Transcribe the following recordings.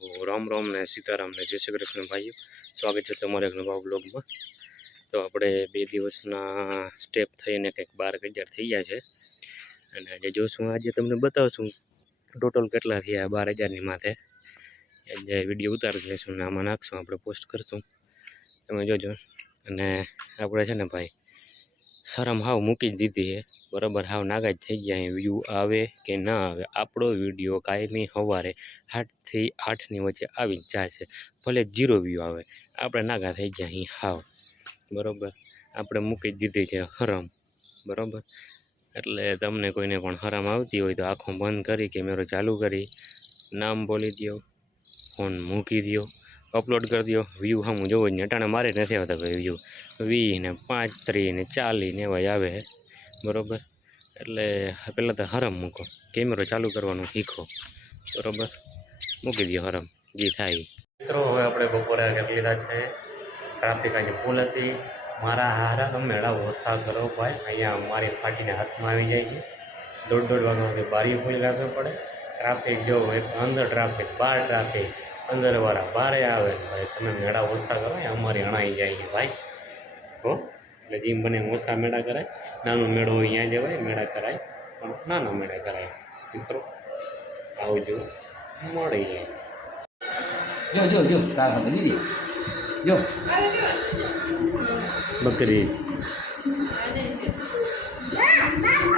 राम राम ने सीताराम ने जय श्री कृष्ण भाईओ। स्वागत है तमारे एक नवा ब्लॉग में। तो આપણે 2 દિવસના સ્ટેપ થઈને કંઈક 12,000 થઈ ગયા છે અને આજે જોશું, આજે તમને બતાવશું ટોટલ કેટલા થયા 12,000ની માથે। આજે વિડીયો ઉતારી લઈશું ને આમાં નાખશું, આપણે પોસ્ટ કરશું, તમે જોજો। અને આપણે છે ને ભાઈ શરમ હાવ મૂકી જ દીધી છે, બરાબર। હાવ નાગાજ થઈ ગયા। વ્યૂ આવે કે ના આવે, આપણો વિડીયો કાયમી સવારે 8 થી 8ની વચ્ચે આવી જ જશે, ભલે 0 વ્યૂ આવે, આપણે નાગા થઈ ગયા અહીં હાવ, બરાબર। આપણે મૂકી જ દીધી છે હરમ, બરાબર। એટલે તમને કોઈને પણ હરમ આવતી હોય તો આંખો બંધ કરી કેમેરો ચાલુ કરી નામ બોલી દો, ફોન મૂકી દો, અપલોડ કરી દો, વ્યૂ સામું જોવો જ નહીં। અટાણે મારે નથી આવતા ભાઈ વ્યૂ, 20 ને 35 ને 40 ને એવા આવે, બરાબર। એટલે પહેલાં તો હરમ મૂકો, કેમેરો ચાલુ કરવાનું શીખો, બરાબર। મૂકી દો હરમ, જે થાય। મિત્રો હવે આપણે બપોરે કરી લીધા છે। ટ્રાફિક આજે ફૂલ હતી। મારા હારા મેળા ઓછા કરો ભાઈ, અહીંયા મારી ફાટીને હાથમાં આવી જાય છે। 1:30 વાગ્યા સુધી બારી ખોલી રાખવી પડે। ટ્રાફિક જોવો, એક અંદર ટ્રાફિક, બહાર ટ્રાફિક, અંદરવાળા બહાર આવે ભાઈ। તમે મેળા ઓછા કરો, અમારી અણાઈ જાય છે ભાઈ હો। એટલે જેમ બને ઓછા મેળા કરાય, નાનો મેળો હોય ત્યાં જવાય, મેળા કરાય પણ નાના મેળા કરાય। મિત્રો આવજો, મળી જાય। જો જો જો તાર સાથે દીદી જો બકરી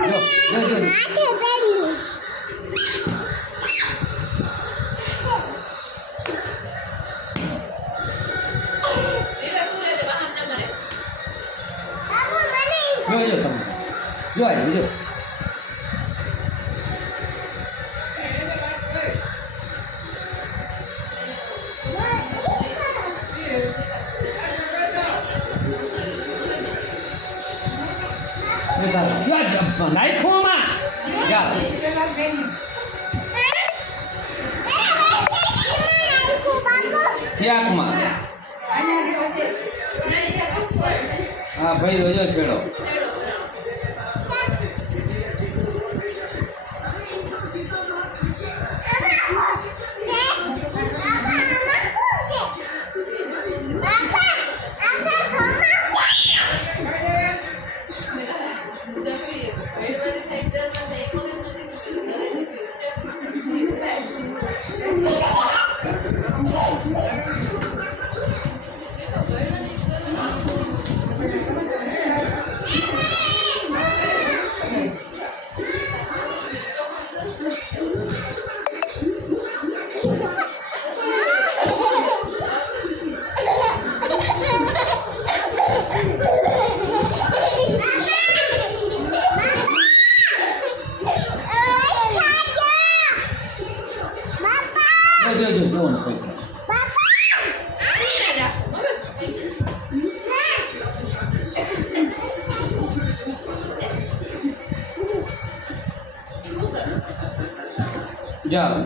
જો જો જો જો આવી જો નાખો માં જા ક્યાંકમાં હા ભાઈ રોજો છેડો જાઓ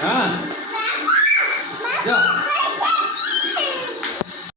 हाँ